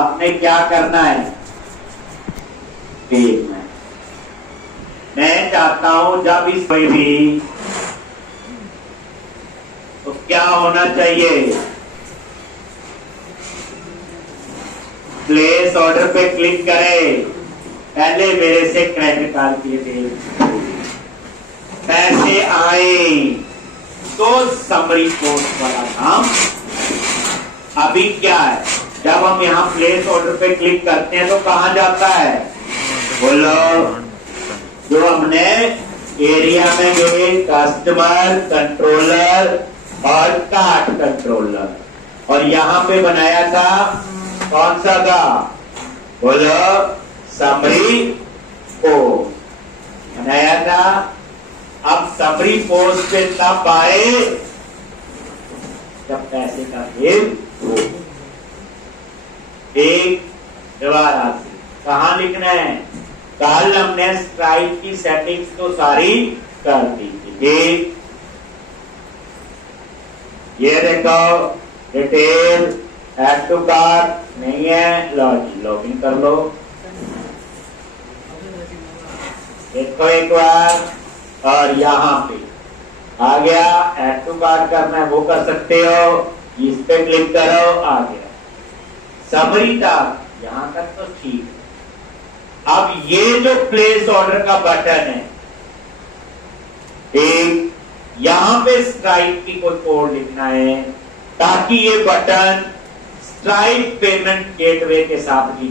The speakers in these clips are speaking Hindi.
आपने क्या करना है पेज में। मैं चाहता हूं जब इस कोई भी तो क्या होना चाहिए, प्लेस ऑर्डर पे क्लिक करें। पहले मेरे से क्रेडिट कार्ड किए थे, पैसे आए तो समरी पोस्ट वाला काम। अभी क्या है, जब हम यहाँ प्लेस ऑर्डर पे क्लिक करते हैं तो कहां जाता है, बोलो, जो हमने एरिया में गए कस्टमर कंट्रोलर और कार्ट कंट्रोलर, और यहां पे बनाया था कौन सा था, बोलो, समरी पोस्ट बनाया था। अब समरी पोस्ट पे तब आए जब पैसे का खेल हो। एक दोबारा से कहां लिखना है, कल हमने स्ट्राइक की सेटिंग्स तो सारी कर दी थी। ये देखो डिटेल ऐड टू कार्ट नहीं है, लॉगिन कर लो। देखो एक बार, और यहाँ पे आ गया ऐड टू कार्ट करना है वो कर सकते हो, इस पे क्लिक करो, आ गया समरी था। यहां तक तो ठीक है। अब ये जो प्लेस ऑर्डर का बटन है, एक यहां पे स्ट्राइक की कोई कोड लिखना है ताकि ये बटन स्ट्राइक पेमेंट गेटवे के साथ भी।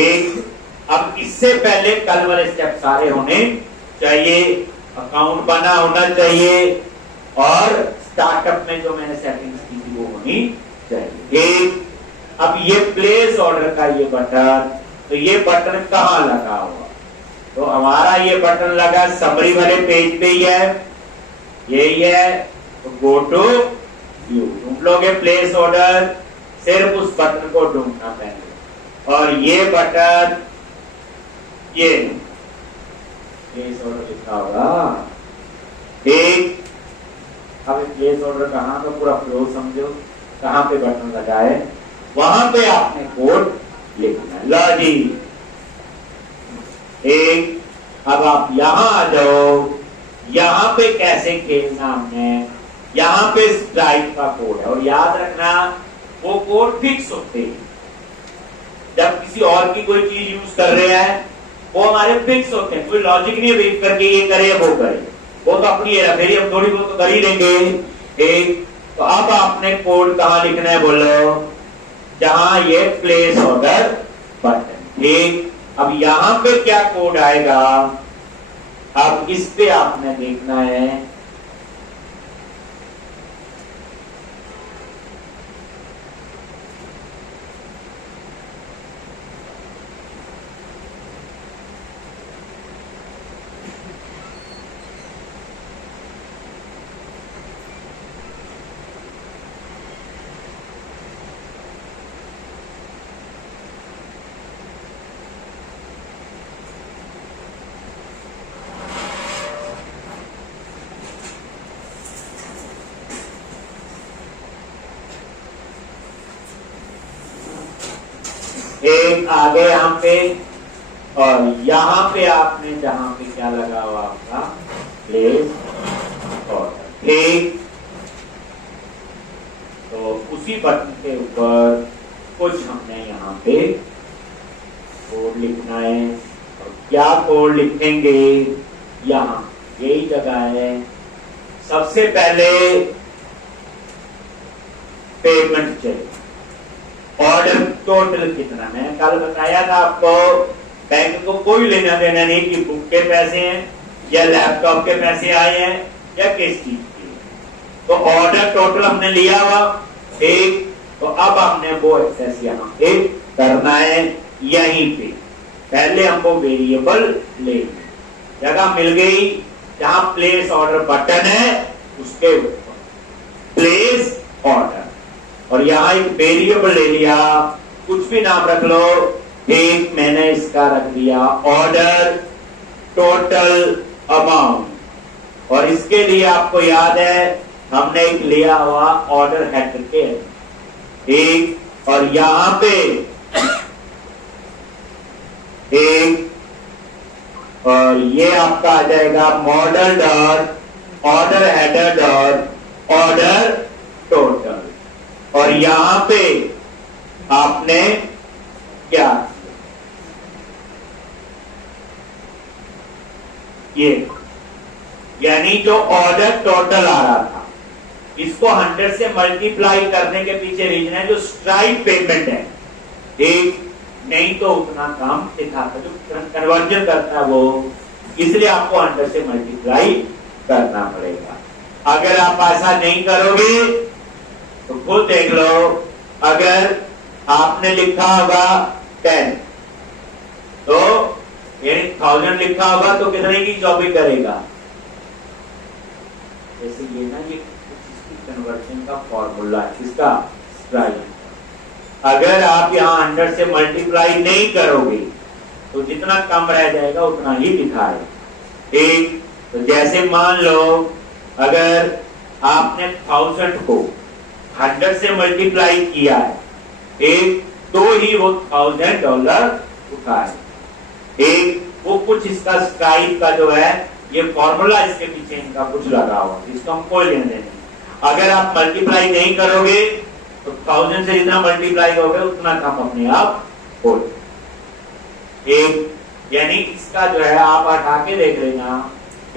एक अब इससे पहले कल वाले स्टेप सारे होने चाहिए, अकाउंट बना होना चाहिए और स्टार्टअप में जो मैंने सेटिंग्स की थी वो होनी चाहिए। एक अब ये प्लेस ऑर्डर का ये बटन, तो ये बटन कहां लगा हुआ, तो हमारा ये बटन लगा समरी वाले पेज पे ही है, यही है। तो गो टू व्यू, ढूंढ लोगे प्लेस ऑर्डर, सिर्फ उस बटन को ढूंढना पहले, और ये बटन ये प्लेस ऑर्डर लिखा होगा। एक अब प्लेस ऑर्डर कहां का पूरा फ्लो समझो, कहां पे बटन लगा है वहां पे आपने कोड लिखना है। लो जी, एक अब आप यहां आ जाओ, यहां पे कैसे खेलना हमने, यहां पे स्ट्राइक का कोड है, और याद रखना वो कोड फिक्स होते हैं। जब किसी और की कोई चीज यूज कर रहे हैं वो हमारे फिक्स होते हैं, कोई लॉजिक नहीं वेट करके ये करे वो करे, वो तो अपनी हेराफेरी हम थोड़ी बहुत तो कर ही लेंगे। एक तो अब आपने कोड कहां लिखना है, बोलो, जहां ये प्लेस ऑर्डर बटन। एक अब यहां पे क्या कोड आएगा, अब इस पे आपने देखना है। एक आगे यहां पे, और यहां पे आपने जहां पे क्या लगा हुआ आपका प्लेस ऑर्डर। ठीक, तो उसी बटन के ऊपर कुछ हमने यहां पे कोड लिखना है, और क्या कोड लिखेंगे, यहां यही जगह है। सबसे पहले पेमेंट चाहिए, ऑर्डर टोटल कितना, मैंने कल बताया था आपको, बैंक को कोई लेना देना नहीं कि बुक के पैसे हैं या लैपटॉप के पैसे आए हैं या किस चीज के। तो ऑर्डर टोटल हमने लिया हुआ एक, तो अब हमने वो एक्सेस यहाँ पे करना है। यहीं पे पहले हमको वेरिएबल ले, जगह मिल गई जहां प्लेस ऑर्डर बटन है उसके ऊपर प्लेस ऑर्डर, और यहां एक वेरिएबल ले लिया, कुछ भी नाम रख लो। एक मैंने इसका रख दिया ऑर्डर टोटल अमाउंट, और इसके लिए आपको याद है हमने एक लिया हुआ ऑर्डर हेडर के एक, और यहां पे एक, और ये आपका आ जाएगा model dot order header dot order total, और यहां पे आपने क्या ये, यानी जो ऑर्डर टोटल आ रहा था इसको 100 से मल्टीप्लाई करने के पीछे रीजन है जो स्ट्राइक पेमेंट है, एक नहीं तो उतना काम दिखाता, जो कन्वर्जन करता है वो, इसलिए आपको 100 से मल्टीप्लाई करना पड़ेगा। अगर आप ऐसा नहीं करोगे तो खुद देख लो, अगर आपने लिखा होगा 10 तो 1000 लिखा होगा तो कितने की जॉबिंग करेगा, जैसे ये ना, ये कन्वर्जन का फॉर्मूला है इसका स्ट्राइक। अगर आप यहाँ 100 से मल्टीप्लाई नहीं करोगे तो जितना कम रह जाएगा उतना ही दिखाएगा। एक तो जैसे मान लो अगर आपने 1000 को 100 से मल्टीप्लाई किया है, एक तो ही वो $1000 उठाए, एक वो कुछ इसका स्ट्राइक का जो है ये फॉर्मूला, इसके पीछे इनका कुछ लगा हुआ, इसको हम कोई लेने देने। अगर आप मल्टीप्लाई नहीं करोगे तो 1000 से जितना मल्टीप्लाई करोगे उतना कम अपने आप हो, एक, यानी इसका जो है आप हटा के देख लेना,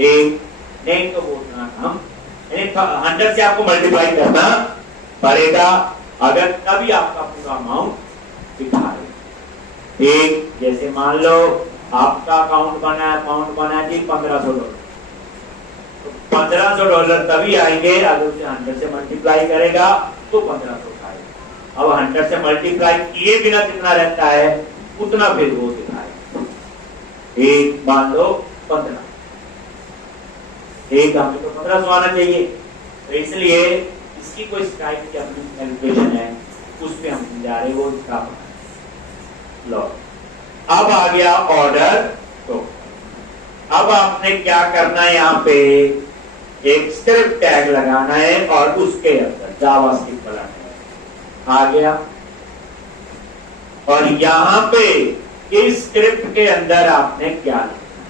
एक नहीं तो वो उतना कम, यानी 100 से आपको मल्टीप्लाई करना पड़ेगा, अगर तभी आपका पूरा अमाउंट दिखाए। एक जैसे मान लो आपका अकाउंट बना है जी $1500, तो $1500 तभी आएंगे अगर उसे 100 से मल्टीप्लाई करेगा तो 1500 आएगा। अब 100 से मल्टीप्लाई किए बिना कितना रहता है उतना फिर वो दिखाएगा। एक मान लो 15, एक हमें तो 1500 आना चाहिए, तो इसलिए इसकी कोई स्ट्राइक की अपनी कैलकुलेशन है, उस पे हम जा रहे, वो इसका लो। अब आ गया ऑर्डर, तो अब आपने क्या करना है, यहाँ पे एक स्क्रिप्ट टैग लगाना है और उसके अंदर जावास्क्रिप्ट बनाना है, आ गया। और यहां पे इस स्क्रिप्ट के अंदर आपने क्या लिखना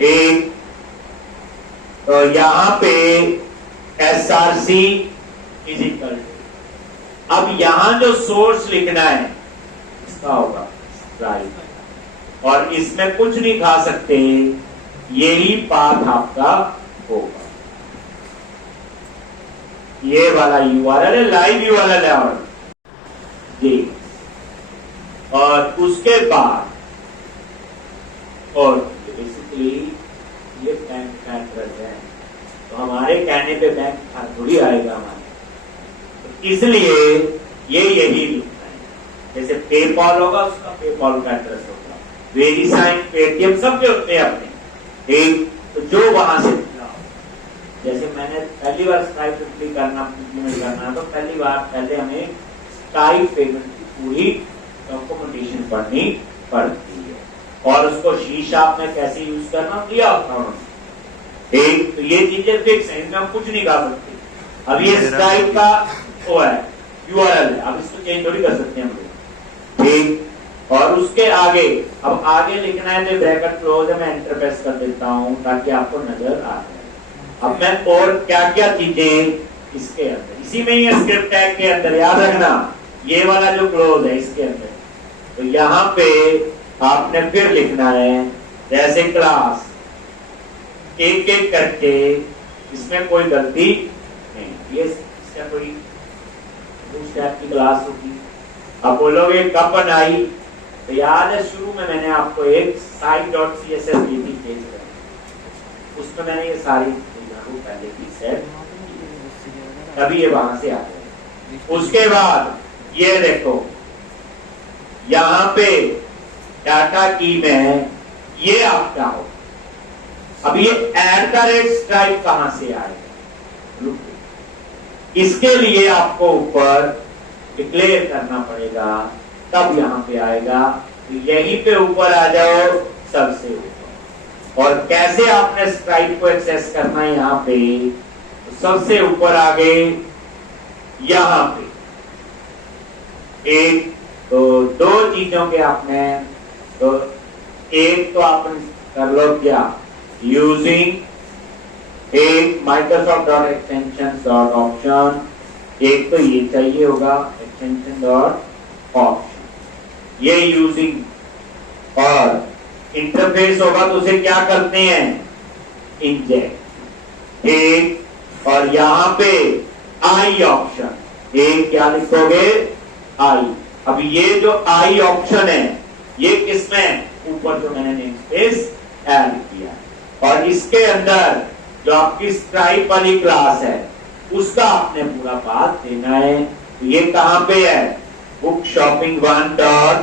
है, एक तो यहां पे src इजिकल, अब यहां जो सोर्स लिखना है इसका होगा स्ट्राइक, और इसमें कुछ नहीं खा सकते, यही पाथ आपका होगा, ये वाला यूआरएल है, लाइव यूआरएल है और जी, और उसके बाद और बेसिकली ये बैंक का एड्रेस है, तो हमारे कहने पे बैंक थोड़ी आएगा हमारे, तो इसलिए ये यही लिखना है, जैसे पेपॉल होगा उसका पेपॉल का एड्रेस होगा, वेरीसाइन, पेटीएम सब जो होते हैं अपने, एक तो जो वहां से जैसे मैंने पहली बार स्ट्राइक करना तो पहले हमें स्ट्राइक पेमेंट की पूरी डॉक्यूमेंटेशन पढ़नी पड़ती है, और उसको शीशा में कैसे यूज करना दिया होता है। एक तो ये चीजें फिक्स है, इनमें हम कुछ नहीं कर सकते। अब ये स्ट्राइक का वो है यूआरएल है, अब इसको चेंज थोड़ी कर सकते हैं हम लोग, ठीक। और उसके आगे अब आगे लिखना है तो ब्रैकेट क्लोज है, मैं एंटर प्रेस कर देता हूं ताकि आपको नजर आ जाए। अब मैं और क्या क्या चीजें इसके अंदर, इसी में ही स्क्रिप्ट टैग के अंदर याद रखना, ये वाला जो क्लोज है इसके अंदर, तो यहाँ पे आपने फिर लिखना है जैसे क्लास, एक एक करके, इसमें कोई गलती नहीं, ये इसका कोई टाइप की क्लास होगी। अब बोलोगे कब बनाई, तो याद है शुरू में मैंने आपको एक site.css दी थी पेज पर, उसमें मैंने ये सारी पहले की सेट, तभी ये वहां से आ गए। उसके बाद ये देखो यहाँ पे डाटा की में ये आपका हो, अब ये @स्ट्राइक कहां से आएगा, इसके लिए आपको ऊपर डिक्लेयर करना पड़ेगा, तब यहां पे आएगा, तो यहीं पे ऊपर आ जाओ सबसे ऊपर। और कैसे आपने स्ट्राइक को एक्सेस करना है यहाँ पे, तो सबसे ऊपर आगे यहाँ पे एक तो दो चीजों के आपने, तो एक तो आप कर लो क्या, यूजिंग एक Microsoft dot extension dot option, एक तो ये चाहिए होगा एक्सटेंशन डॉट ऑप्शन, ये यूजिंग, और इंटरफेस होगा तो उसे क्या करते हैं, इंजेक्ट। एक और यहां पे आई ऑप्शन, एक क्या लिखोगे, आई। अब ये जो आई ऑप्शन है ये किसमें, ऊपर जो मैंने नेम स्पेस ऐड किया, और इसके अंदर जो आपकी स्ट्राइप वाली क्लास है उसका आपने पूरा पाथ देना है। तो ये कहां पे है, बुक शॉपिंग वन डॉट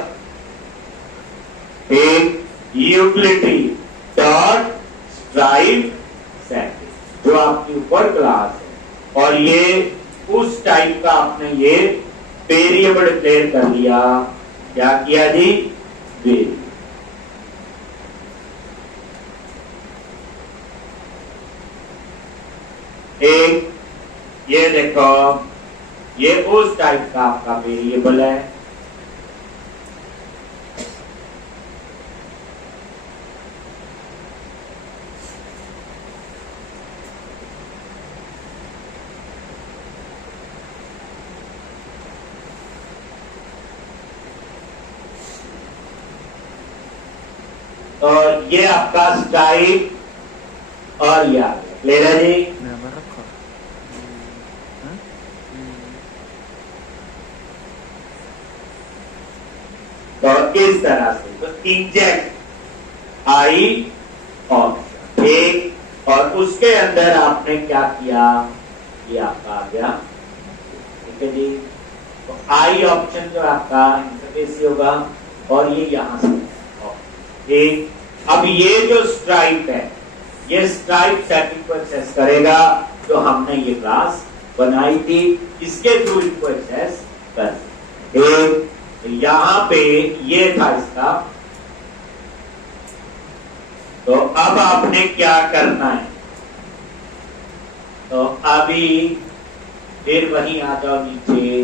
एक यूटिलिटी डॉट स्ट्राइप सेटिंग, जो आपकी ऊपर क्लास है, और ये उस टाइप का आपने ये वेरिएबल डिक्लेयर कर लिया। क्या किया जी, वेरिएबल। एक ये देखो, ये उस टाइप का आपका वेरिएबल है। और ये आपका स्टाइल, और ये ले रहा जी, तो इस तरह से, तो इंजेक्ट आई ऑप्शन एक, और उसके अंदर आपने क्या किया, ये आपका आ गया, ठीक है जी। तो आई ऑप्शन जो आपका इंटरफेस होगा, और ये यहां से एक। अब ये जो स्ट्राइप है, ये स्ट्राइप सेटिंग को एक्सेस करेगा, जो हमने ये क्लास बनाई थी, इसके थ्रू इसको एक्सेस कर एक। यहां पे ये था इसका, तो अब आपने क्या करना है, तो अभी फिर वहीं आ जाओ नीचे।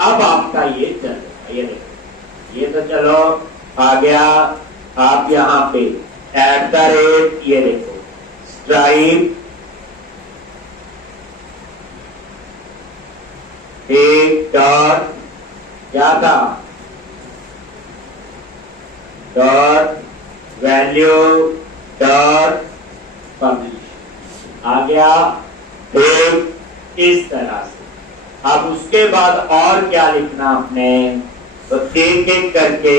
अब आपका ये चलेगा, ये देखो, ये तो चलो आ गया। आप यहां पे @ ये देखो स्ट्राइप एक डॉट क्या था, डॉट वैल्यू डॉट पब्लिश आ गया, फिर इस तरह से। अब उसके बाद और क्या लिखना आपने, तो एक एक करके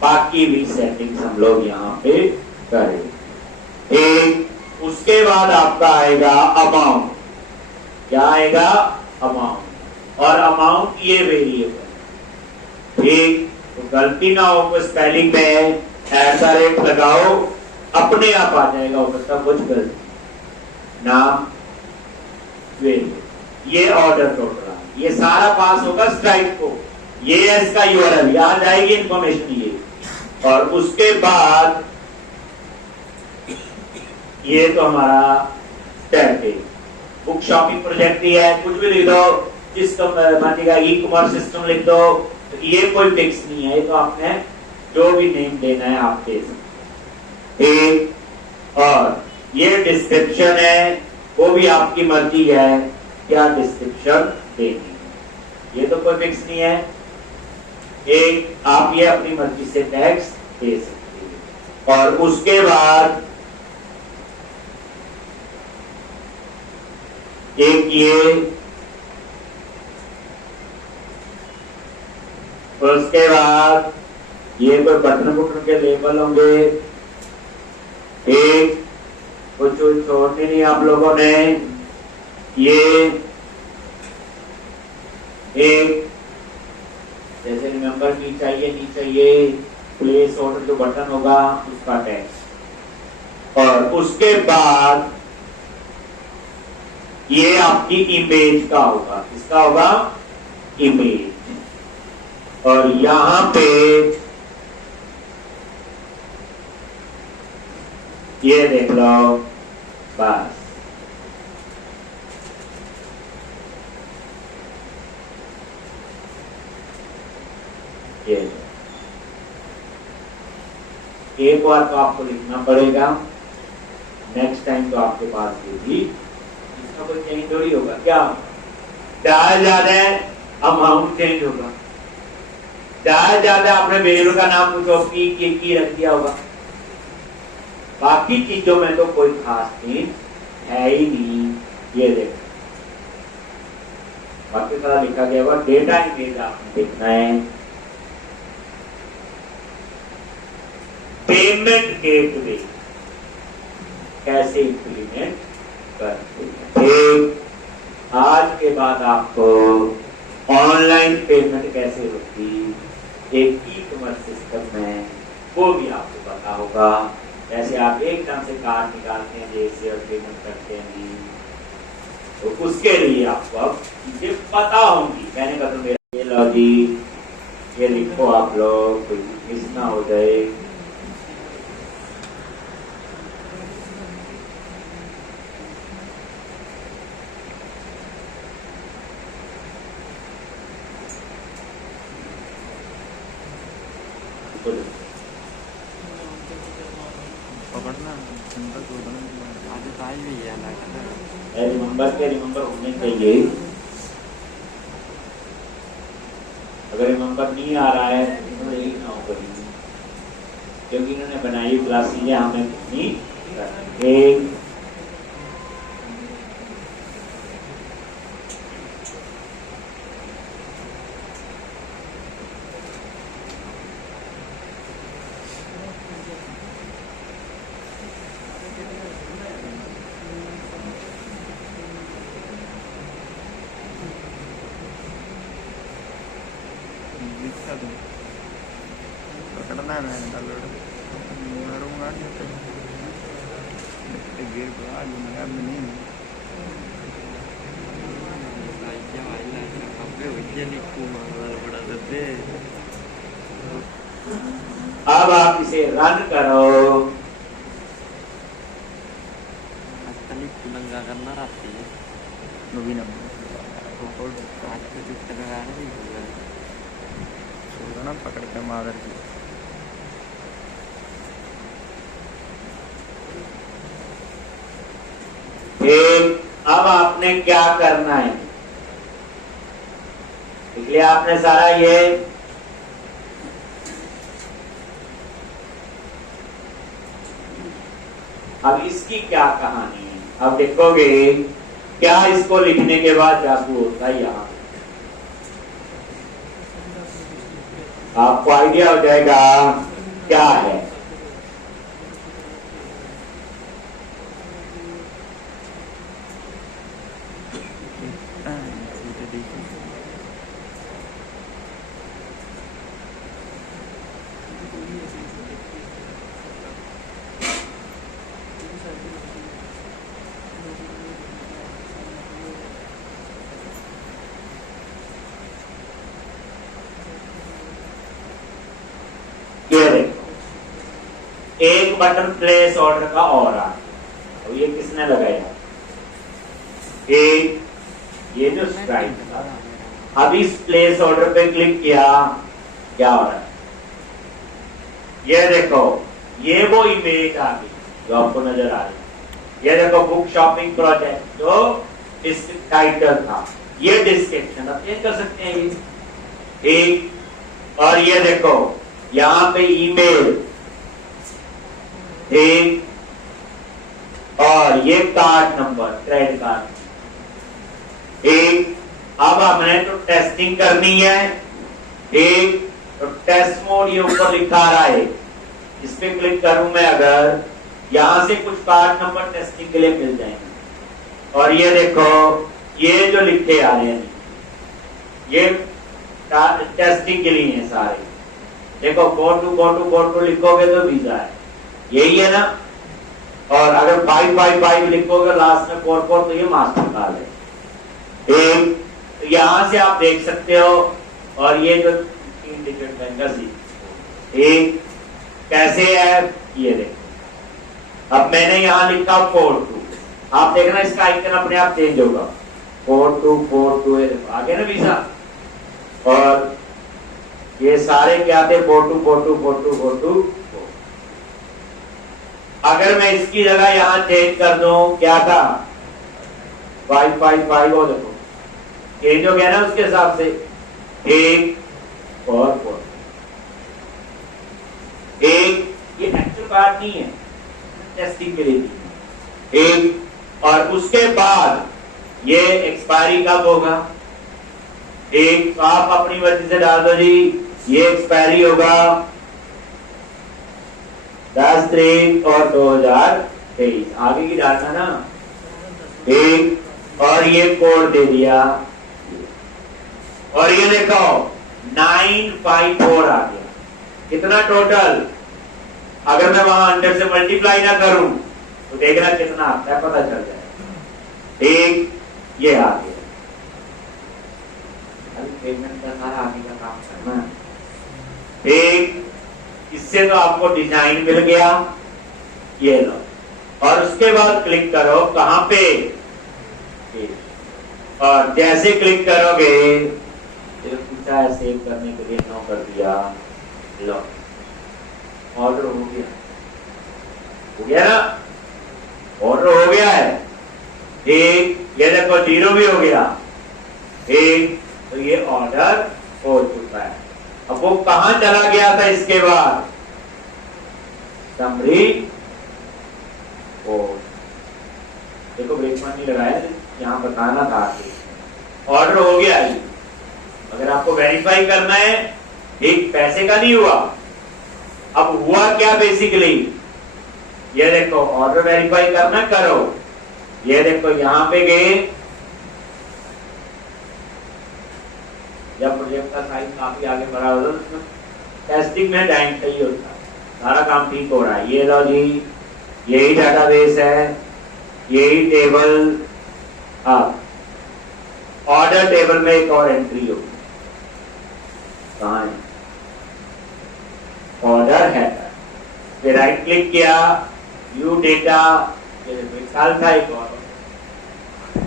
बाकी भी सेटिंग्स हम लोग यहाँ पे करें। एक उसके बाद आपका आएगा अमाउंट, क्या आएगा, अमाउंट, और अमाउंट ये वेरिएबल, ठीक। तो गलती ना हो तो स्पेलिंग में @ लगाओ, अपने आप आ जाएगा, उसका कुछ गलती, नाम वेरिएबल, ये ऑर्डर टोटल, ये सारा पास होगा स्ट्राइप को, ये इसका यूआरएल आ जाएगी इंफॉर्मेशन ये। और उसके बाद ये तो हमारा स्टेप है, बुक शॉपिंग प्रोजेक्ट ही है, कुछ भी लिख दो, सिस्टम मानिएगा ई कॉमर्स सिस्टम लिख दो, तो ये कोई फिक्स नहीं है, तो आपने जो भी नेम देना है आप दे सकते। और ये डिस्क्रिप्शन है, वो भी आपकी मर्जी है क्या डिस्क्रिप्शन देनी है, ये तो कोई फिक्स नहीं है। एक आप ये अपनी मर्जी से टैक्स दे सकते हैं, और उसके बाद एक ये, उसके बाद ये कोई बटन बुटन के लेबल होंगे, एक कुछ छोड़ने नहीं आप लोगों ने, ये एक जैसे रिमेंबर नहीं चाहिए, नहीं चाहिए, प्लेस ऑर्डर जो बटन होगा उसका टैक्स, और उसके बाद ये आपकी इमेज का होगा, किसका होगा, इमेज, और यहां पे ये देख लो, बस ये एक बार तो आपको लिखना पड़ेगा, नेक्स्ट टाइम तो आपके पास ये भी इसका कोई चेंज थोड़ी होगा। क्या चाहे ज्यादा अमाउंट चेंज होगा, चाहे ज्यादा आपने वेरिएबल का नाम पूछो पी की रख दिया होगा, बाकी चीजों में तो कोई खास चीज है ही नहीं। ये देखो बाकी सारा लिखा गया हुआ, डेटा इमेज आपने देखना है। पेमेंट गेटवे कैसे इंप्लीमेंट करते हैं, आज के बाद आपको ऑनलाइन पेमेंट कैसे होती एक ई कॉमर्स सिस्टम में वो भी आपको पता होगा। जैसे आप एकदम से कार्ड निकालते हैं जैसे और पेमेंट करते हैं, तो उसके लिए आपको अब चीजें पता होंगी। मैंने कहा तो मेरा ये लो जी, ये लिखो आप लोग, कोई मिस ना हो जाए। रिमेंबर होने चाहिए। अगर रिमेंबर नहीं आ रहा है तो यही ना हो करेंगे, क्योंकि इन्होंने बनाई क्लास हमें कितनी एक पकड़ना है अब आप इसे रन करो। करना रहती है ना पकड़ के मादर की। अब आपने क्या करना है, इसलिए आपने सारा ये अब इसकी क्या कहानी है, अब देखोगे क्या इसको लिखने के बाद जादू होता है। यहाँ आपको आइडिया हो जाएगा क्या है। एक बटन प्लेस ऑर्डर का और आ, तो ये किसने लगाया, ये जो स्ट्राइक था। अब इस प्लेस ऑर्डर पे क्लिक किया, क्या हो रहा है ये देखो, ये वो इमेज आ गई जो आपको नजर आ रही है। ये देखो बुक शॉपिंग प्रोजेक्ट जो इस टाइटल था, ये डिस्क्रिप्शन अब चेंज कर सकते हैं ये एक। और ये देखो यहाँ पे ईमेल एक, और ये कार्ड नंबर क्रेडिट कार्ड एक। अब हमने तो टेस्टिंग करनी है एक, तो टेस्ट मोड ये ऊपर लिखा आ रहा है, इस पे क्लिक करूं मैं अगर, यहां से कुछ कार्ड नंबर टेस्टिंग के लिए मिल जाएंगे। और ये देखो ये जो लिखे आ रहे हैं ये टेस्टिंग के लिए है सारे। देखो गो टू लिखोगे तो वीजा है, यही है ना। और अगर 555 लिखोगे लास्ट में 44 तो ये मास्टर कार्ड है एक। तो यहां से आप देख सकते हो। और ये जो 3 डिजिट बैंक का एक कैसे है ये देखो। अब मैंने यहां लिखा 42, आप देखना इसका आइकन अपने आप चेंज होगा 4242 आगे ना वीजा। और ये सारे क्या थे? Photo photo photo photo. अगर मैं इसकी जगह यहां चेंज कर दूं, क्या था? 555 हो, देखो चेंज हो गया ना उसके हिसाब से। एक और 4, एक ये एक्चुअल पार्ट नहीं है, टेस्टिंग के लिए थी। एक और उसके बाद ये एक्सपायरी कब होगा? एक आप अपनी मर्जी से डाल दो जी, ये एक्सपायरी होगा 10 और 2023, आगे की डालना ना। एक और ये कोड दे दिया, और ये देखो 954 आ गया। कितना टोटल? अगर मैं वहां 100 से मल्टीप्लाई ना करूं तो देखना कितना आता है, पता चल जाएगा। एक ये आ गया। पेमेंट का सारा आगे का काम करना। एक इससे तो आपको डिजाइन मिल गया, ये लो, और उसके बाद क्लिक करो कहां पे? और जैसे क्लिक करोगे पूछा है सेव करने के लिए, नो कर दिया, लो ऑर्डर हो गया। हो गया ना? ऑर्डर हो गया है। एक ये देखो 0 भी हो गया, एक तो ये ऑर्डर हो चुका है। अब वो कहां चला गया था इसके बाद? समरी। ओ देखो ब्रेक नहीं लगाया, यहां बताना था आगे। ऑर्डर हो गया ये। अगर आपको वेरीफाई करना है, एक पैसे का नहीं हुआ, अब हुआ क्या बेसिकली? ये देखो ऑर्डर वेरीफाई करना, करो। ये देखो यहां पे गए, जब प्रोजेक्ट का साइज काफी आगे बढ़ा होता है तो टेस्टिंग में टाइम चाहिए होता है। सारा काम ठीक हो रहा है। ये लो जी, यही डाटाबेस है, यही टेबल। अब ऑर्डर टेबल में एक और एंट्री होगी, कहां है? ऑर्डर है। फिर राइट क्लिक किया, व्यू डेटा, ये देखो साल था एक और।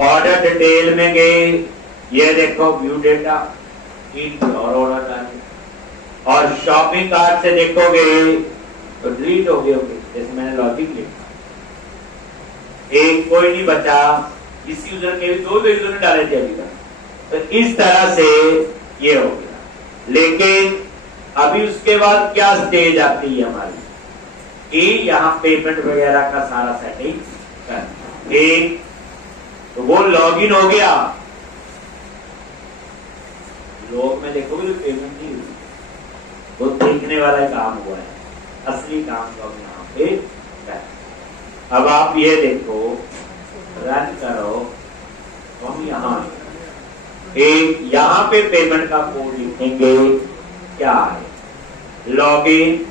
ऑर्डर डिटेल में गए, ये देखो व्यू डेटा, और ऑर्डर डाले, और शॉपिंग कार्ट से देखोगे तो डिलीट हो गए होंगे, जैसे मैंने लॉजिक लिखा। एक कोई नहीं बचा, इस यूजर के भी दो यूजर ने डाले थे अभी तक, तो इस तरह से ये हो गया। लेकिन अभी उसके बाद क्या स्टेज आती है हमारी कि यहाँ पेमेंट वगैरह का सारा सेटिंग करना। एक तो वो लॉगिन हो गया, लोग में देखोगे तो पेमेंट नहीं हुई, वो देखने वाला काम हुआ है, असली काम तो हम यहाँ पे है। अब आप ये देखो, रन करो, तो हम यहाँ एक यहाँ पे पेमेंट का कोड लिखेंगे, क्या है? लॉगिन।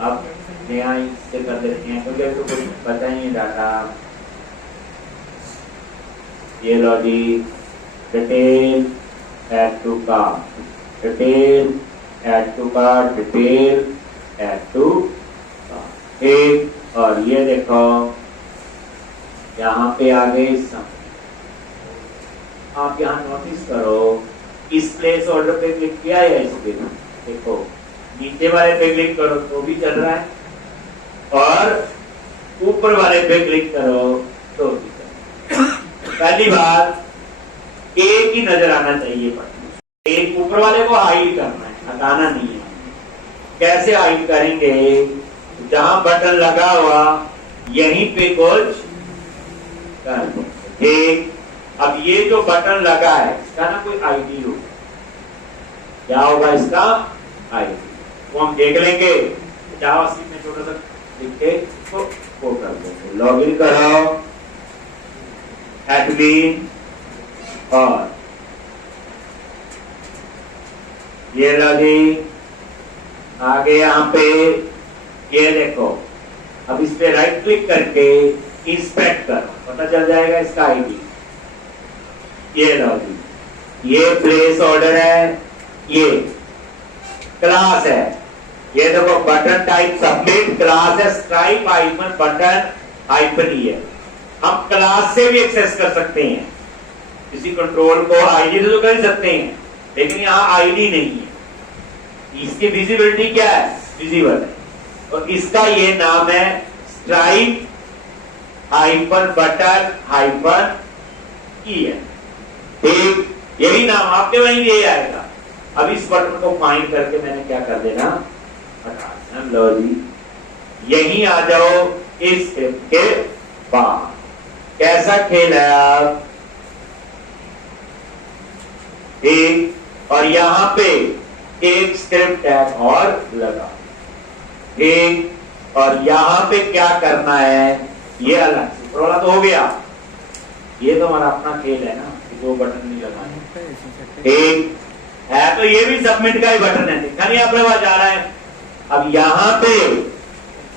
अब नया इससे कर देते हैं क्योंकि तो कुछ पता नहीं डाटा। ये login detail add to card, detail add to card, detail add to card. एक और ये देखो यहाँ पे आ गए सब। आप यहाँ नोटिस करो, इस प्लेस ऑर्डर पे क्लिक किया है इस पे, देखो नीचे वाले पे क्लिक करो तो भी चल रहा है, और ऊपर वाले पे क्लिक करो तो भी चल रहा है। पहली बात, एक ही नजर आना चाहिए बटन। एक ऊपर वाले को हाइड करना है, हटाना नहीं है। कैसे हाइड करेंगे? जहां बटन लगा हुआ यहीं पे कुछ कर दो। एक अब ये जो बटन लगा है इसका ना कोई आईडी होगा, क्या होगा इसका? आईडी। वो हम देख लेंगे, जावास्क्रिप्ट में छोटा सा लिख के तो वो कर देंगे। लॉगिन कराओ, एडमिन, और ये लॉगिन आगे यहाँ पे ये देखो। अब इस पे राइट क्लिक करके इंस्पेक्ट करो, पता चल जाएगा इसका आईडी। ये लॉगिन, ये प्लेस ऑर्डर है, ये क्लास है, ये देखो बटन टाइप सबमिट, क्लास है स्ट्राइप हाइफन बटन हाइफन है। हम क्लास से भी एक्सेस कर सकते हैं, किसी कंट्रोल को आईडी से तो कर सकते हैं, लेकिन यहाँ आईडी नहीं है। इसकी विजिबिलिटी क्या है, विजिबल है। और इसका ये नाम है stripe hyphen button hyphen EN। ठीक, यही नाम आपके वहीं भी यही आएगा। अब इस बटन को फाइंड करके मैंने क्या कर देना, हटा देना। लो जी, यहीं आ जाओ इस स्क्रिप्ट के बाहर। कैसा खेल है आप, ठीक। और यहां पे एक स्क्रिप्ट टैग और लगा, ठीक। और यहां पे क्या करना है, ये अलग से प्रोग्राम तो हो गया। ये तो हमारा अपना खेल है ना, दो बटन नहीं लगाने, ठीक है। तो ये भी सबमिट का ही बटन है, देखा नहीं आपने वहां जा रहा है। अब यहां पे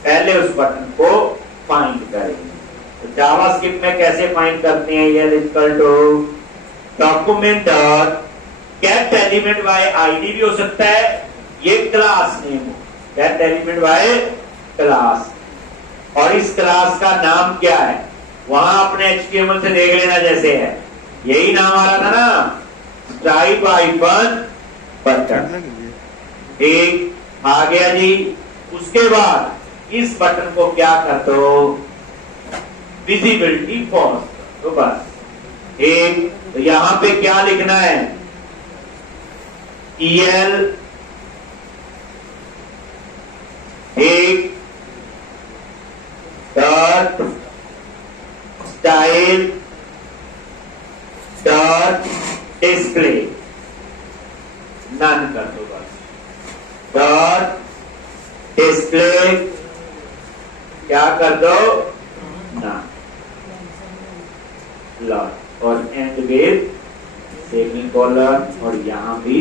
पहले उस बटन को फाइंड करेंगे। तो जावास्क्रिप्ट में कैसे फाइंड करते हैं, ये equal to document dot get element by ID भी हो सकता है, ये क्लास नेम हो, गेट एलिमेंट बाय क्लास। और इस क्लास का नाम क्या है, वहां अपने HTML से देख लेना जैसे है, यही नाम आ रहा था ना, स्ट्राइप हाइफन बटन, ठीक, आ गया जी। उसके बाद इस बटन को क्या कर दो, विजिबिलिटी फॉल्स, तो बस ठीक। तो यहां पे क्या लिखना है, EL, ठीक, dot style dot display, none कर दो बस, डॉट डिस्प्ले क्या कर दो, नन, लॉट। और एंड विद सेमीकोलन, और यहां भी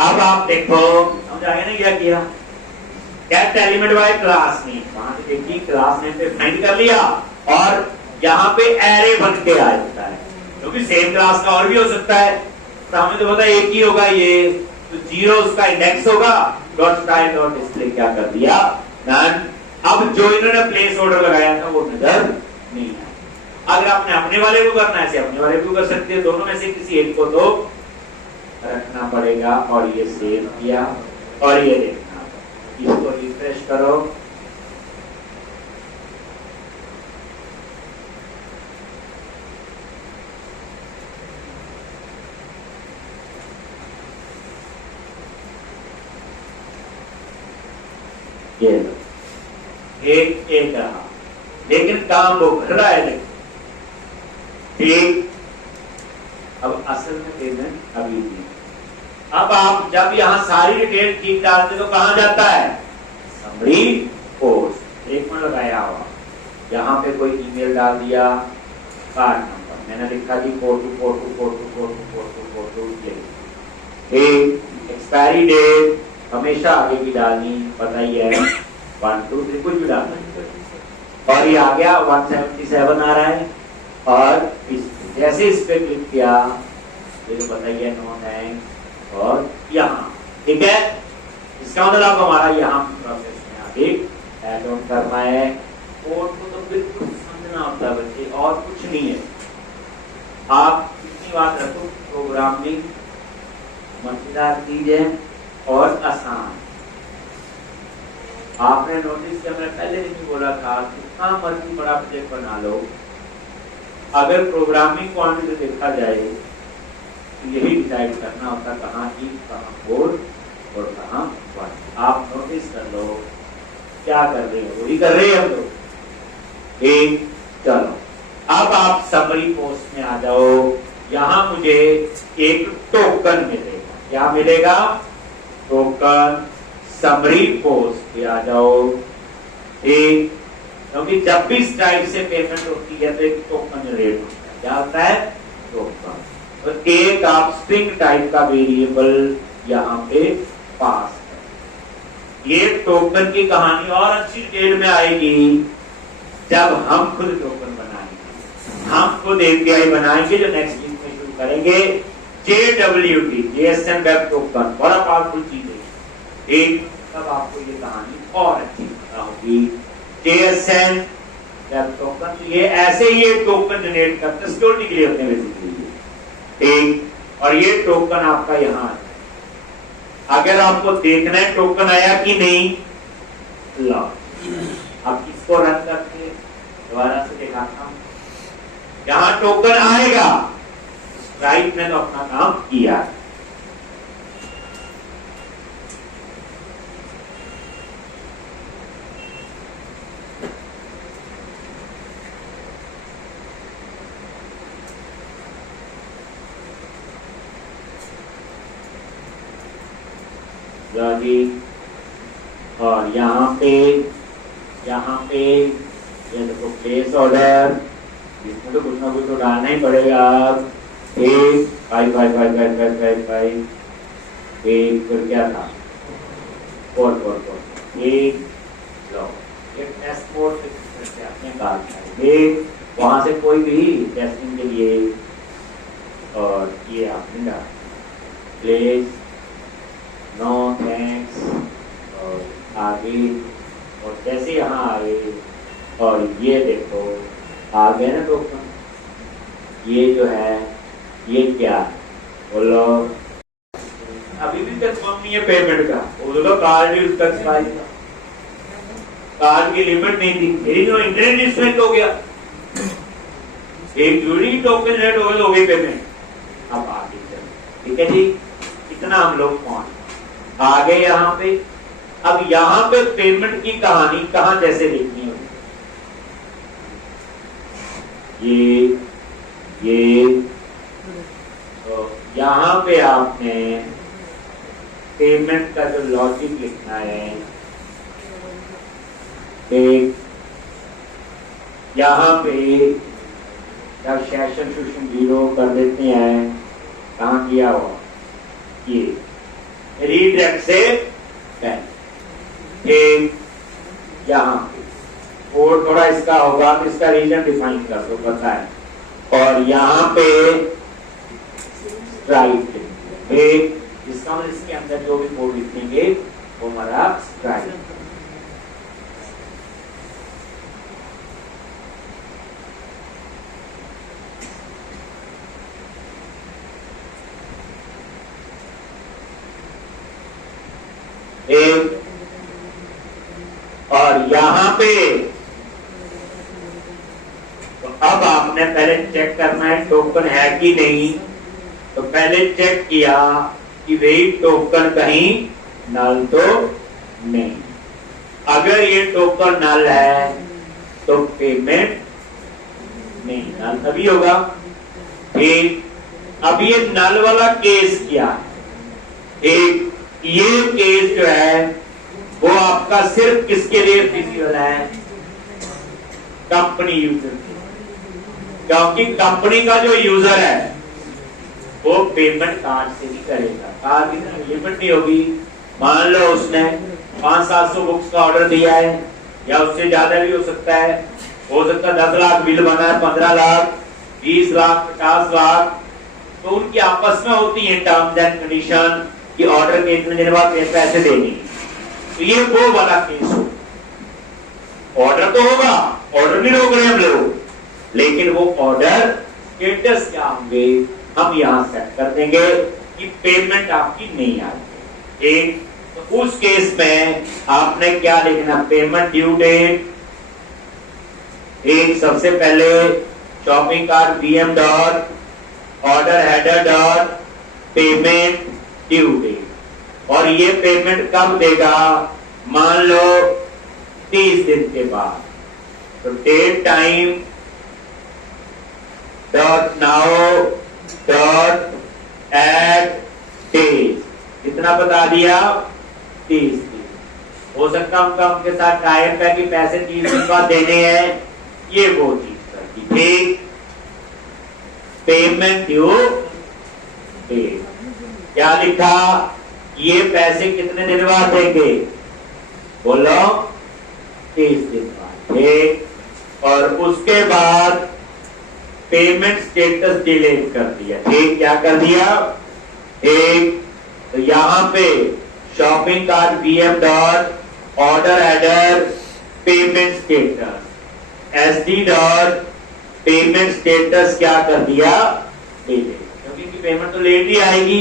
अब आप देखो समझ आ गया ना क्या किया, gate element by class name, वहां से देखिए क्लास नेम पे फाइंड कर लिया, और यहाँ पे एरे बन के आ जाता है, क्योंकि सेम क्लास का और भी हो सकता है। तो हमें तो पता है एक ही होगा ये, तो 0 उसका इंडेक्स होगा, डॉट स्टाइल डॉट डिस्प्ले क्या कर दिया, नन। अब जो इन्होंने प्लेस ऑर्डर लगाया था वो नजर नहीं आया। अगर आपने अपने वाले को करना है, ऐसे अपने वाले को कर सकते हैं, दोनों में से किसी एक को तो रखना पड़ेगा। और ये सेव किया, और ये देखना, इसको रिफ्रेश करो, ये एक रहा, लेकिन काम वो कर रहा है, ठीक। अब असल में पेमेंट अभी नहीं। अब आप जब यहां सारी डिटेल ठीक डालते तो कहां जाता है, समरी पोस्ट, एक मिनट लगाया हुआ, यहाँ पे कोई ईमेल डाल दिया, कार्ड नंबर मैंने लिखा जी 4242424242, एक्सपायरी डेट हमेशा आगे की डालनी, पता ही है, 1 2 3 कुछ भी डालना। और ये आ गया 177 आ रहा है, और जैसे इस पे क्लिक किया तो पता ही है नॉन है, और यहाँ ठीक है, इसका मतलब हमारा यहाँ प्रोसेस में आगे ऐड ऑन करना है। कोड को तो बिल्कुल समझना होता है बच्चे, और कुछ नहीं है। आप इतनी बात रखो, प्रोग्रामिंग मजेदार चीज है और आसान। आपने नोटिस किया, मैंने पहले भी बोला था, कितना मर्जी बड़ा प्रोजेक्ट बना लो, अगर प्रोग्रामिंग पॉइंट से देखा जाए तो यही डिसाइड करना होता कहाँ की, कहाँ कोड और कहाँ पॉइंट। आप नोटिस कर लो क्या कर रहे हो, वही कर रहे हैं हम लोग। एक चलो, अब आप समरी पोस्ट में आ जाओ। यहां मुझे एक टोकन मिलेगा, क्या मिलेगा, टोकन समरी पोस्ट पे आ जाओ। एक, क्योंकि जब भी इस टाइप से पेमेंट होती है तो एक टोकन जनरेट होता है। क्या होता है? टोकन। तो एक आप स्ट्रिंग टाइप का वेरिएबल यहाँ पे पास है। ये टोकन की कहानी और अच्छी डिटेल में आएगी जब हम खुद टोकन बनाएंगे। हम खुद एपीआई बनाएंगे जो नेक्स्ट वीक में शुरू करेंगे। JWT JSN वेब टोकन बड़ा पावरफुल चीज है। एक तब आपको ये कहानी और अच्छी पता होगी। JSN वेब टोकन, तो ये ऐसे ही एक टोकन जनरेट करते हैं सिक्योरिटी के लिए अपने बेसिकली। एक, और ये टोकन आपका यहाँ है। अगर आपको देखना है टोकन आया कि नहीं, लो अब इसको रन करके दोबारा से दिखाता हूं। यहां टोकन आएगा, स्ट्राइक ने तो अपना काम किया। और यहाँ पे ये देखो प्लेस ऑर्डर, इसमें तो कुछ ना कुछ तो डालना ही पड़ेगा। एक 5 एक फिर क्या था 4 एक, लो एक टेस्ट मोड से अपने बात एक वहां से कोई भी टेस्टिंग के लिए, और ये आपने डाला प्लेस नो थैंक्स, और आगे, और जैसे यहाँ आए और ये देखो आ गए ना टोकन। ये जो है ये क्या बोलो, अभी भी कंफर्म नहीं है पेमेंट का। वो तो कार्ड भी उसका एक्सपायर था, कार्ड की लिमिट नहीं थी, मेरी जो इंटरनेट डिस्कनेक्ट हो गया, एक जरूरी टोकन रेट हो गया, हो गई पेमेंट। अब आगे चलो, ठीक है जी, इतना हम लोग पहुंच आगे यहाँ पे। अब यहाँ पे पेमेंट की कहानी कहां जैसे देखनी होगी, ये तो यहाँ पे आपने पेमेंट का जो लॉजिक लिखना है, एक यहाँ पे जब सेशन 0 कर देते हैं, कहाँ किया हुआ ये रीडायरेक्ट से पहले एक यहाँ पे, और थोड़ा इसका होगा तो इसका रीजन डिफाइन कर दो, पता है। और यहाँ पे स्ट्राइक एक, इसका मतलब इसके अंदर जो भी कोड लिखेंगे वो हमारा स्ट्राइक। एक, और यहाँ पे तो अब आपने पहले चेक करना है टोकन है कि नहीं। तो पहले चेक किया कि वही टोकन कहीं नल तो नहीं। अगर ये टोकन नल है तो पेमेंट नहीं, नल तभी होगा। ठीक, अब ये नल वाला केस क्या है? एक ये केस जो है वो आपका सिर्फ किसके लिए फिजिबल है? कंपनी यूजर के, क्योंकि कंपनी का जो यूजर है वो पेमेंट कार्ड से ही करेगा। कार्ड की लिमिट नहीं होगी। मान लो उसने 500-700 बुक्स का ऑर्डर दिया है, या उससे ज्यादा भी हो सकता है 10 लाख बिल बना है, 15 लाख, 20 लाख, 50 लाख, तो उनकी आपस में होती है टर्म्स एंड कंडीशन कि ऑर्डर के इतने दिन बाद पैसे देंगे। तो ये वो वाला केस हो, ऑर्डर तो होगा, ऑर्डर नहीं रोक रहे हम लोग, लेकिन वो ऑर्डर स्टेटस क्या होंगे हम यहां सेट कर देंगे कि पेमेंट आपकी नहीं आएगी। एक, तो उस केस में आपने क्या लिखना? पेमेंट ड्यू डेट, एक सबसे पहले shopping cart BM dot order header dot payment due date, और ये पेमेंट कब देगा? मान लो 30 दिन के बाद। तो date time dot now dot add days, कितना बता दिया 30 दिन। हो सकता उनका उनके साथ टाइप है कि पैसे 30 दिन बाद देने हैं, ये वो चीज कर दी। ठीक, पेमेंट ड्यू डेट क्या लिखा, ये पैसे कितने दिन बाद देंगे, बोलो 30 दिन बाद। ठीक, और उसके बाद पेमेंट स्टेटस डिलीट कर दिया। ठीक, क्या कर दिया, एक तो यहां पे shopping cart BM dot order header payment status SD dot payment status क्या कर दिया, डिलीट, क्योंकि इनकी पेमेंट तो लेट ही आएगी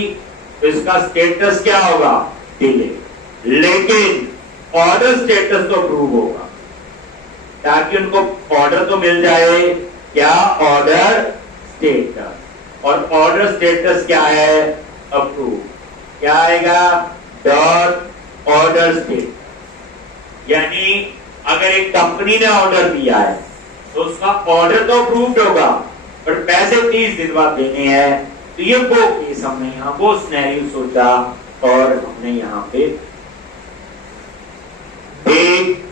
तो इसका स्टेटस क्या होगा, डिलीट। लेकिन ऑर्डर स्टेटस तो अप्रूव होगा, ताकि उनको ऑर्डर तो मिल जाए, क्या, ऑर्डर स्टेटस। और ऑर्डर स्टेटस क्या है, अप्रूव। क्या आएगा, डॉट ऑर्डर स्टेटस। यानी अगर एक कंपनी ने ऑर्डर दिया है तो उसका ऑर्डर तो अप्रूव्ड होगा, पर पैसे 30 दिन बाद देने हैं। तो ये वो केस हमने यहाँ वो सिनेरियो सोचा और हमने यहाँ पे एक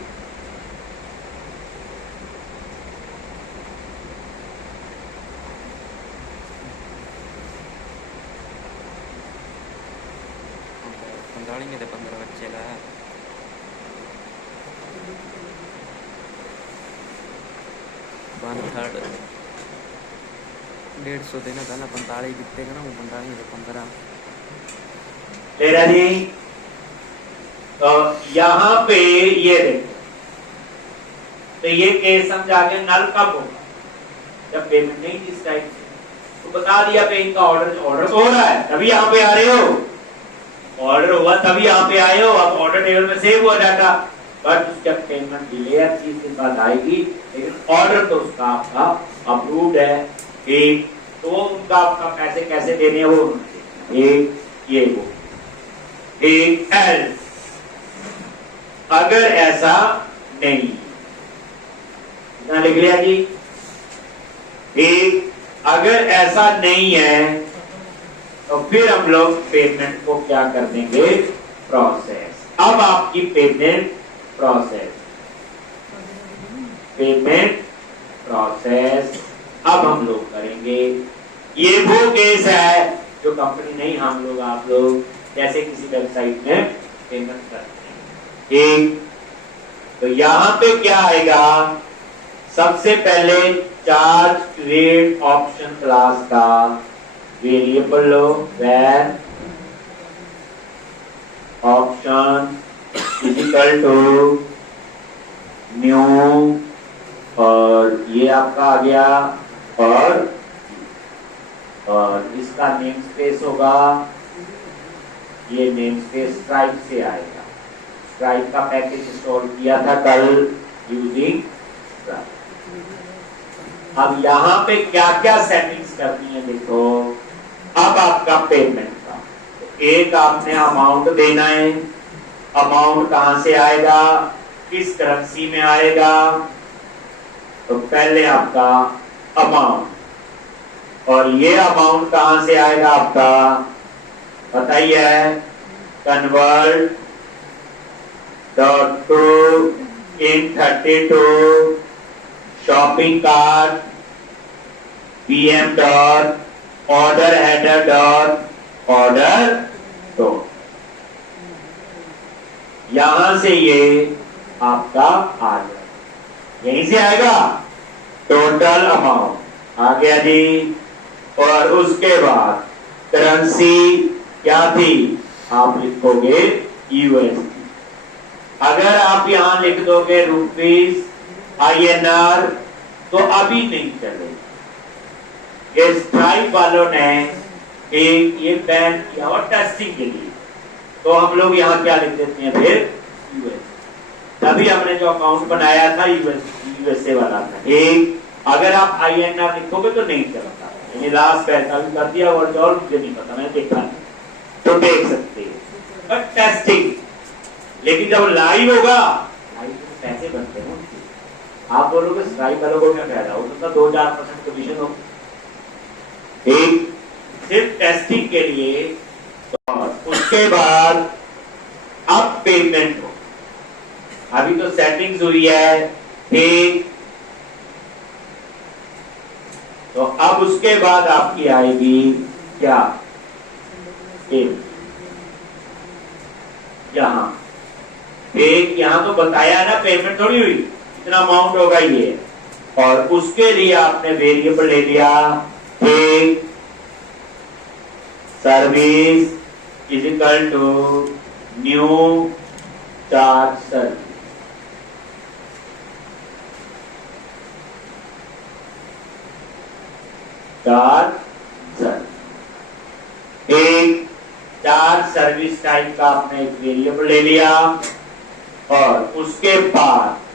पंद्रह 15 बच्चे का 1/3 150 देना था ना, 45 कितने का ना, वो 15 तेरा जी। तो यहां पे ये देखो, तो ये केस हम जाके नल कब होगा, जब पेमेंट नहीं थी इस टाइप से। तो बता दिया पे इनका ऑर्डर ऑर्डर तो हो रहा है, तभी यहां पे आ रहे हो, ऑर्डर हुआ तभी यहां पे आए हो। अब ऑर्डर टेबल में सेव हुआ डाटा, बट जब पेमेंट डिले 30 दिन बाद आएगी, लेकिन ऑर्डर तो उसका आपका अप्रूव्ड है। ठीक, तो वो उनका आपका पैसे कैसे देने हैं वो एक ये वो। एक एल्स, अगर ऐसा नहीं, इतना लिख लिया जी। एक, अगर ऐसा नहीं है तो फिर हम लोग पेमेंट को क्या कर देंगे, प्रोसेस। अब आपकी पेमेंट प्रोसेस, पेमेंट प्रोसेस अब हम लोग करेंगे। ये वो केस है जो कंपनी नहीं, हम लोग आप लोग जैसे किसी वेबसाइट में पेमेंट करते हैं। एक तो यहां पे क्या आएगा, सबसे पहले चार्ज क्रिएट ऑप्शन क्लास का वेरिएबल लो, वैर ऑप्शन इक्वल टू न्यू, और ये आपका आ गया, और इसका नेम स्पेस होगा, ये नेम स्पेस स्ट्राइप से आएगा। स्ट्राइप का पैकेज इंस्टॉल किया था कल यूजिंग स्ट्राइप। अब यहाँ पे क्या क्या सेटिंग्स करनी है देखो। अब आपका पेमेंट का तो एक आपने अमाउंट देना है, अमाउंट कहां से आएगा, किस करेंसी में आएगा। तो पहले आपका अमाउंट, और ये अमाउंट कहां से आएगा आपका पता ही है, convert .to in 32 shopping cart pm dot order header dot order. तो यहां से ये आपका आ गया, यहीं से आएगा टोटल अमाउंट आ गया जी। और उसके बाद करेंसी क्या थी, आप लिखोगे यूएसडी। अगर आप यहां लिख दोगे रुपीज INR तो अभी नहीं चलेगा। ये स्ट्राइप वालों ने एक ये बैन किया और टेस्टिंग के लिए, तो हम लोग यहाँ क्या लिख देते हैं फिर यूएस। तभी हमने जो अकाउंट बनाया था यूएसए वाला था। एक अगर आप INR लिखोगे तो नहीं चलता, यानी लास्ट पैसा भी कर दिया और मुझे नहीं पता, मैंने देखा नहीं, तो देख सकते हैं। बट टेस्टिंग, लेकिन जब लाइव होगा, लाइव में पैसे बनते हैं। आप बोलोगे स्ट्राइक वालों को क्या फायदा हो, तो 2-4% कमीशन हो। एक सिर्फ टेस्टिंग के लिए, तो उसके बाद अब पेमेंट हो, अभी तो सेटिंग्स हुई है, ठीक। तो अब उसके बाद आपकी आएगी क्या, यहां, ठीक। यहां तो बताया ना, पेमेंट थोड़ी हुई, इतना अमाउंट होगा ये, और उसके लिए आपने वेरिएबल ले लिया, ठीक। Service is equal to new charge service, charge service, एक चार्ज सर्विस टाइप का आपने एक वेरिएबल ले लिया, और उसके बाद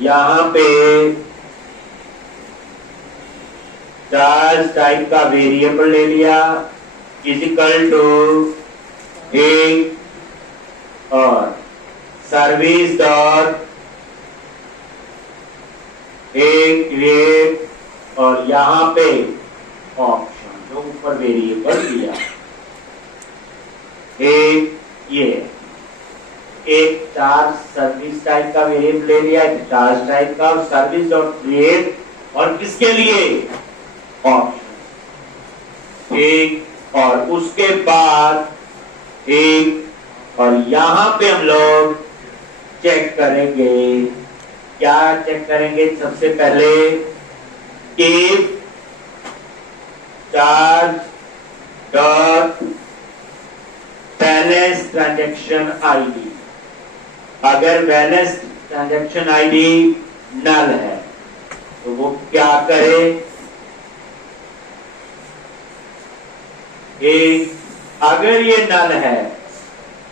यहां पे चार्ज टाइप का वेरिएबल ले लिया, इजिकल टू एक, और सर्विस डॉट एक क्रिएट, और यहां पे ऑप्शन जो ऊपर वेरिएबल दिया, एक ये एक चार्ज सर्विस टाइप का वेरिएबल ले लिया, एक चार्ज टाइप का, और सर्विस डॉट क्रिएट, और किसके लिए, ऑप्शन, एक, और उसके बाद एक, और यहां पे हम लोग चेक करेंगे, क्या चेक करेंगे, सबसे पहले if charge dot balance transaction ID, अगर बैलेंस ट्रांजैक्शन आईडी नल है तो वो क्या करे, एक, अगर ये नल है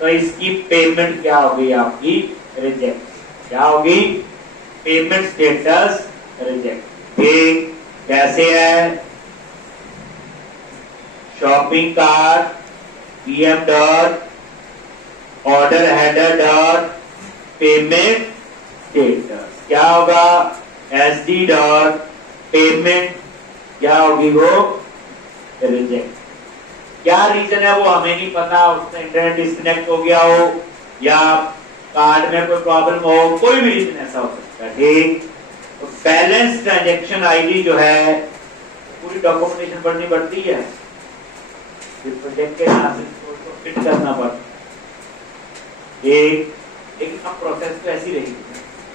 तो इसकी पेमेंट क्या होगी, आपकी रिजेक्ट, क्या होगी, पेमेंट स्टेटस रिजेक्ट, ठीक। कैसे है, shopping cart PM dot order header dot payment status, क्या होगा, एसडी डॉट पेमेंट, क्या होगी वो, रिजेक्ट। क्या रीजन है वो हमें नहीं पता, उसमें इंटरनेट डिस्कनेक्ट हो गया हो, या कार्ड में कोई प्रॉब्लम हो, कोई भी रीजन ऐसा हो सकता है, ठीक। तो बैलेंस ट्रांजैक्शन आईडी जो है पूरी डॉक्यूमेंटेशन पढ़नी पड़ती है, प्रोजेक्ट के नाम से फिट करना पड़ता एक, लेकिन अब प्रोसेस तो ऐसी रहेगी,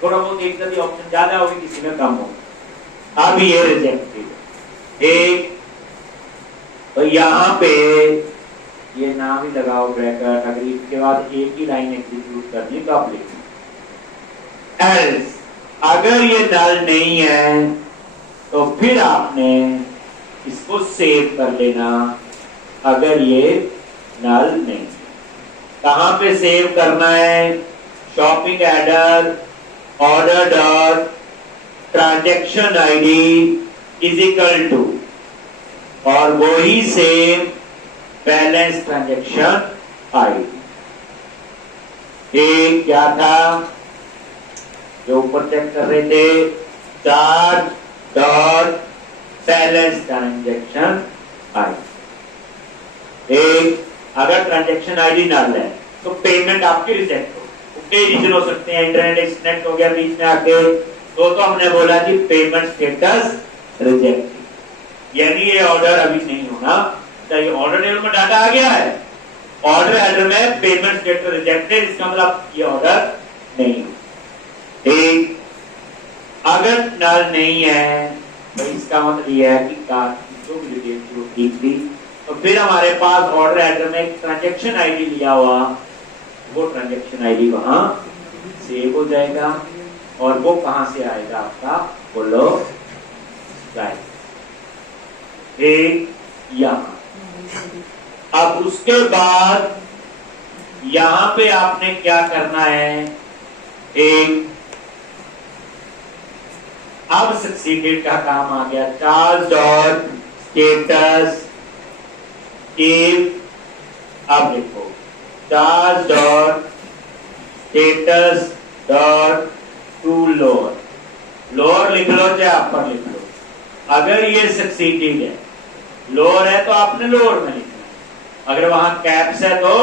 थोड़ा बहुत एक कभी ऑप्शन ज्यादा होगी, किसी में कम होगा। अब ये रिजेक्टेड, एक, तो यहाँ पे ये नाम ही लगाओ ब्रैकेट, अगर इसके बाद एक ही लाइन एग्जीक्यूट करनी तो आप लिखिए, एल्स अगर ये नल नहीं है तो फिर आपने इसको सेव कर लेना, अगर ये नल नहीं, कहां पे सेव करना है, shopping header order dot transaction ID is equal to, और वो ही सेव बैलेंस ट्रांजैक्शन आईडी, एक क्या था जो ऊपर चेक कर रहे थे, charge dot balance transaction ID, एक, अगर ट्रांजैक्शन आईडी नल है तो पेमेंट आपकी रिजेक्ट हो, कई रीजन हो सकते हैं, इंटरनेट डिस्कनेक्ट हो गया बीच में आके, तो हमने बोला कि पेमेंट स्टेटस रिजेक्ट, यानी ये ऑर्डर अभी नहीं होना चाहिए, ऑर्डर टेबल में डाटा आ गया है, ऑर्डर हेडर में पेमेंट स्टेटस रिजेक्टेड, इसका मतलब ये ऑर्डर नहीं हो, ठीक। अगर नल नहीं है तो इसका मतलब ये है कि जो भी डिटेल्स वो ठीक थी, तो फिर हमारे पास ऑर्डर हेडर में एक ट्रांजैक्शन आईडी लिया हुआ, वो ट्रांजैक्शन आईडी वहां सेव हो जाएगा, और वो कहां से आएगा, आपका बोलो, एक यहां। अब उसके बाद यहां पे आपने क्या करना है, एक, अब सक्सीडेड का काम आ गया, चार्ज डॉट स्टेटस इफ, अब लिखो charge dot status dot to lower, lower लिख लो चाहे अपर लिख लो, अगर ये सक्सीडेड है लोअर है तो आपने लोअर में लिखना है। अगर वहां कैप्स है तो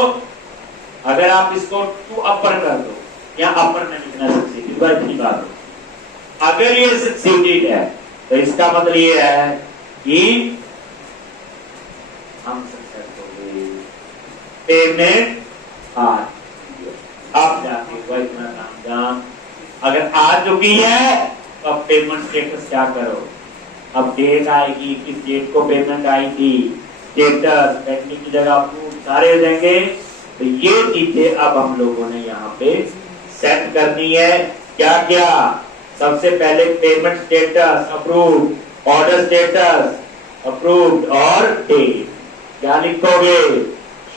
अगर आप इसको टू अपर कर दो या अपर में लिखना सक्सीडेड, बस इतनी बात हो। अगर ये सक्सीडेड है तो इसका मतलब ये है कि हम सक्सेस हो गए, पेमेंट आ आप जाके हुआ इतना काम। अगर आ चुकी है तो अब पेमेंट स्टेटस क्या करो, अब डेट आएगी, किस डेट को पेमेंट आई थी, स्टेटस, पेंडिंग की जगह अप्रूव सारे हो जाएंगे। तो ये चीजें अब हम लोगों ने यहाँ पे सेट करनी है। क्या क्या, सबसे पहले payment status approve, order status approved और डेट। क्या लिखोगे,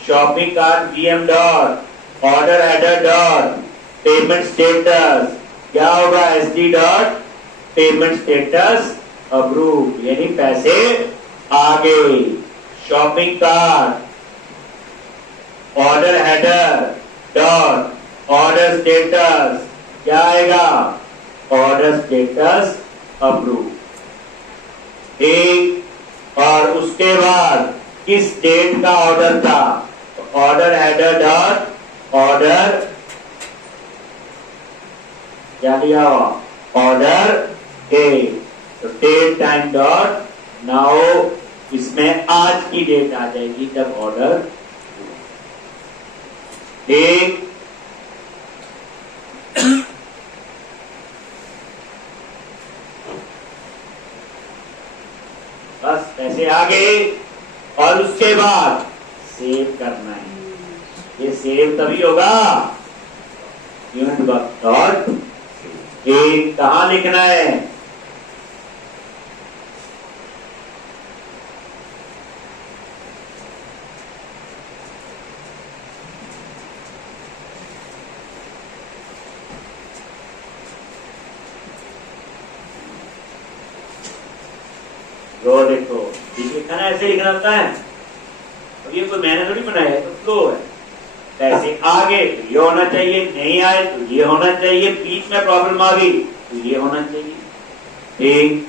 shopping cart VM dot, order header dot, payment status क्या होगा, SD dot, payment status approve, यानी पैसे आ गए। Shopping cart, order header dot, order status क्या आएगा, ऑर्डर स्टेटस अप्रूव। ठीक, और उसके बाद किस डेट का ऑर्डर था, ऑर्डर हेडर डॉट, ऑर्डर क्या दिया हुआ, ऑर्डर डेट, तो डेट टाइम डॉट, नाउ इसमें आज की डेट आ जाएगी जब ऑर्डर। ठीक, बस पैसे आ गए और उसके बाद सेव करना है। ये सेव तभी होगा यूनिट डॉट, एक कहां लिखना है, रो देखो, लिखना है, ऐसे लिखना होता है। अब ये कोई मैंने थोड़ी बनाया है, तो फ्लो है। पैसे आ गए तो ये होना चाहिए, नहीं आए तो ये होना चाहिए, बीच में प्रॉब्लम आ गई तो ये होना चाहिए। ठीक,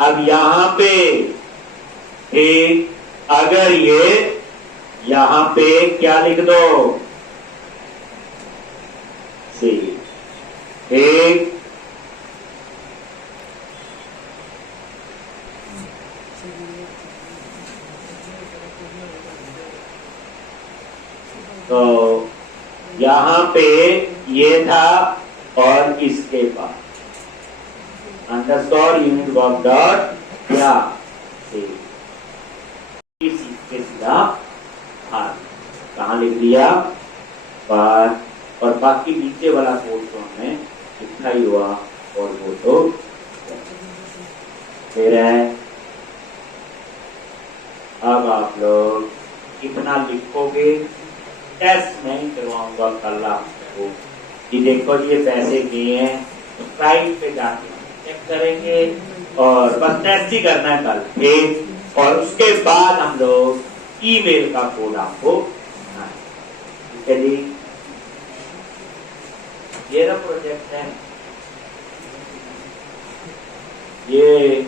अब यहां पे ठीक, अगर ये यहां पे क्या लिख दो, सी। ठीक, तो यहां पे ये था और इसके बाद अंडरस्कोर यूनिट वर्क डॉट क्या सीधा हाथ कहा लिख दिया पर, और बाकी नीचे वाला कोड तो हमने लिखा ही हुआ और वो तो फिर है। अब आप लोग इतना लिखोगे, टेस्ट नहीं करवाऊंगा कल आपको कि देखो ये पैसे गए हैं, तो साइट पे जाके चेक करेंगे और बस टेस्ट ही करना है कल। ठीक, और उसके बाद हम लोग ईमेल का कोड आपको, ठीक है जी, ये ना प्रोजेक्ट है, ये